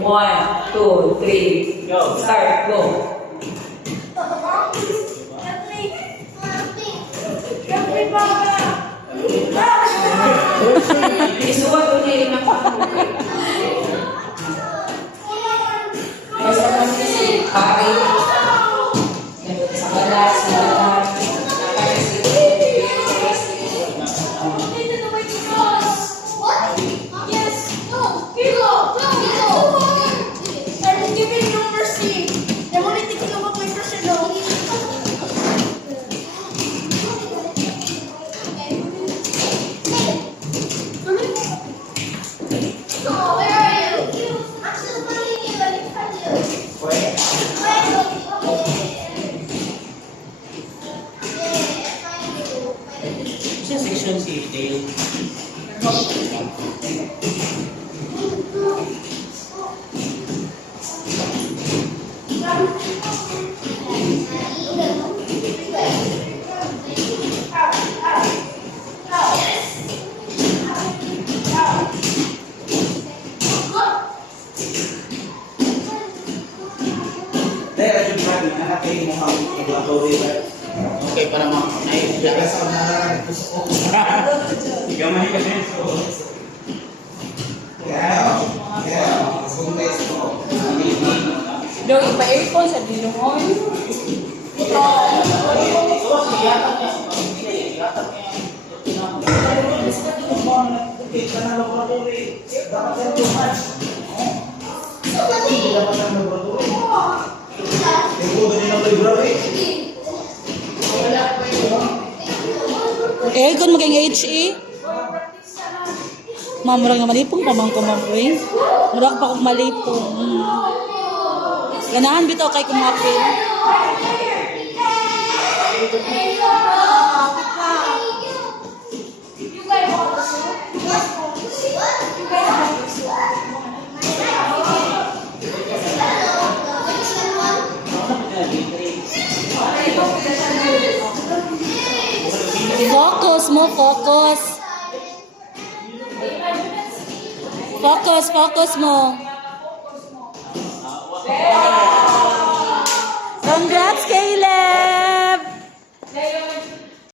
1, 2, 3. Go. Start. Go. Isuwag ko niya yung nakapagod. Basta kami kasi pare. Sa balas, sa balas. Siya section si Dale. Okay, para ma-naibigyan sa mga gamay kasi ito. Daw ipa-aircon sa dinungon. Eh, kung maging HE? Ma'am, murag na malipong pa man ko, ma'am, eh. Murag pa kong malipong. Ganahan bitaw kay kumapil. Focus mo, focus. Focus mo.